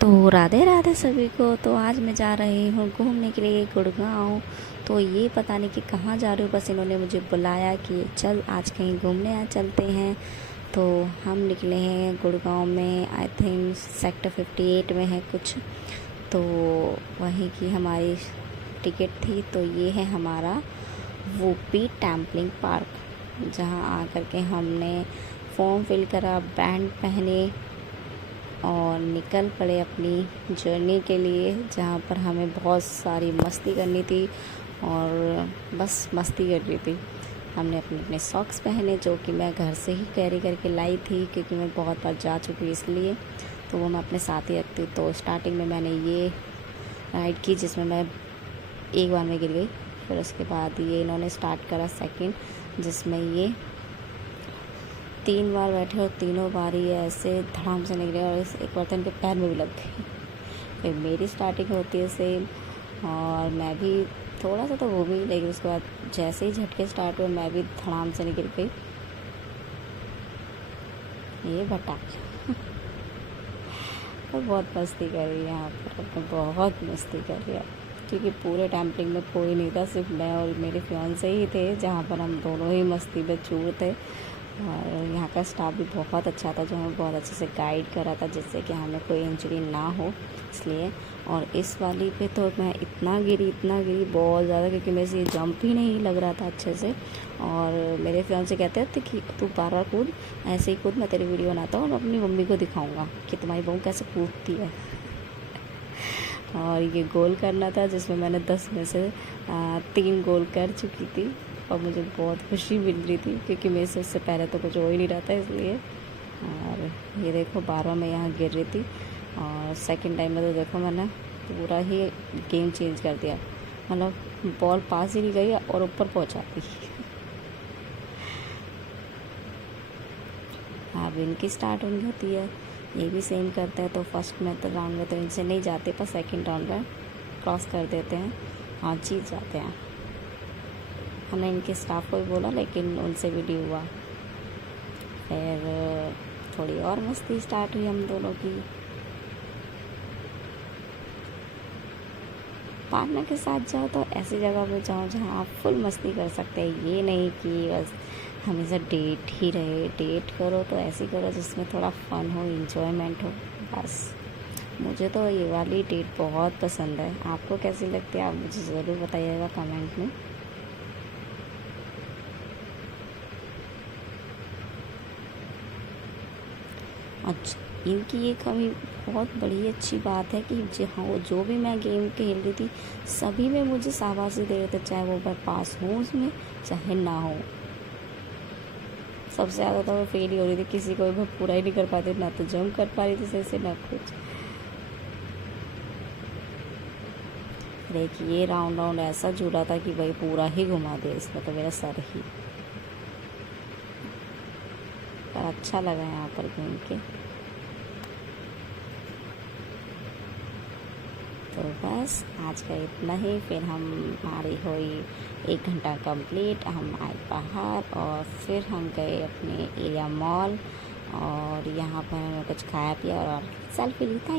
तो राधे राधे सभी को। तो आज मैं जा रही हूँ घूमने के लिए गुड़गांव। तो ये पता नहीं कि कहाँ जा रही हूँ, बस इन्होंने मुझे बुलाया कि चल आज कहीं घूमने आ चलते हैं। तो हम निकले हैं गुड़गांव में, आई थिंक सेक्टर 58 में है कुछ। तो वहीं की हमारी टिकट थी। तो ये है हमारा वूपी टैम्पलिंग पार्क, जहाँ आकर के हमने फॉर्म फिल करा, बैंड पहने और निकल पड़े अपनी जर्नी के लिए, जहाँ पर हमें बहुत सारी मस्ती करनी थी और बस मस्ती कर रही थी। हमने अपने अपने सॉक्स पहने, जो कि मैं घर से ही कैरी करके लाई थी क्योंकि मैं बहुत बार जा चुकी इसलिए, तो वो मैं अपने साथ ही रखती। तो स्टार्टिंग में मैंने ये राइड की जिसमें मैं एक बार में गिर गई। फिर उसके बाद ये इन्होंने स्टार्ट करा सेकंड, जिसमें ये 3 बार बैठे और तीनों बार ही ऐसे धड़ाम से निकले और एक बार तो इनके पैर में भी लग गई। फिर मेरी स्टार्टिंग होती है सेम और मैं भी थोड़ा सा तो वो भी, लेकिन उसके बाद जैसे ही झटके स्टार्ट हुए मैं भी धड़ाम से गिर गई। ये बटा और बहुत मस्ती कर रही है यहाँ पर, अपने बहुत मस्ती कर रही है क्योंकि पूरे टैम्पलिंग में कोई नहीं था, सिर्फ मैं और मेरे फियांसे ही थे, जहाँ पर हम दोनों ही मस्ती में चूर थे। और यहाँ का स्टाफ भी बहुत अच्छा था, जो हमें बहुत अच्छे से गाइड करा था जिससे कि हमें कोई इंजरी ना हो इसलिए। और इस वाली पे तो मैं इतना गिरी बहुत ज़्यादा, क्योंकि मेरे से ये जंप ही नहीं लग रहा था अच्छे से। और मेरे फियांसे कहते थे कि तू बार कूद, ऐसे ही कूद, मैं तेरी वीडियो बनाता हूँ और अपनी मम्मी को दिखाऊँगा कि तुम्हारी बहू कैसे कूदती है। और ये गोल करना था जिसमें मैंने 10 में से 3 गोल कर चुकी थी और मुझे बहुत खुशी मिल रही थी क्योंकि मेरे से उससे पहले तो कुछ हो ही नहीं रहा था इसलिए। और ये देखो 12 में यहाँ गिर रही थी और सेकंड टाइम में तो देखो मैंने पूरा ही गेम चेंज कर दिया, मतलब बॉल पास ही नहीं गई और ऊपर पहुँचा दी। अब इनकी स्टार्ट होनी होती है, ये भी सेम करते हैं। तो फर्स्ट में तो राउंड में तो इनसे नहीं जाते, पर सेकंड राउंड में क्रॉस कर देते हैं और जीत जाते हैं। हमने इनके स्टाफ को भी बोला लेकिन उनसे भी डी हुआ। फिर थोड़ी और मस्ती स्टार्ट हुई हम दोनों की। पार्टनर के साथ जाओ तो ऐसी जगह पे जाओ जहाँ आप फुल मस्ती कर सकते हैं, ये नहीं कि बस हमेशा डेट ही रहे। डेट करो तो ऐसी करो जिसमें थोड़ा फन हो, इंजॉयमेंट हो, बस। मुझे तो ये वाली डेट बहुत पसंद है। आपको कैसी लगती है आप मुझे ज़रूर बताइएगा कमेंट में। अच्छा, इनकी ये कमी बहुत बड़ी अच्छी बात है कि जहाँ जो भी मैं गेम खेल रही थी सभी में मुझे शाबाशी दे रहे थे, चाहे वो मैं पास हूँ उसमें चाहे ना हो। सबसे ज़्यादा तो मैं फेल ही हो रही थी, किसी को भी मैं पूरा ही नहीं कर पाती, ना तो जंप कर पा रही थी सही से ना कुछ। देखिए ये राउंड ऐसा झूला था कि भाई पूरा ही घुमा दिया इसमें तो मेरा सर ही। पर अच्छा लगा यहाँ पर घूम के। तो बस आज का इतना ही। फिर हमारी हुई 1 घंटा कंप्लीट, हम आए बाहर और फिर हम गए अपने एरिया मॉल और यहाँ पर हमें कुछ खाया पिया और सेल्फी ली। थैंक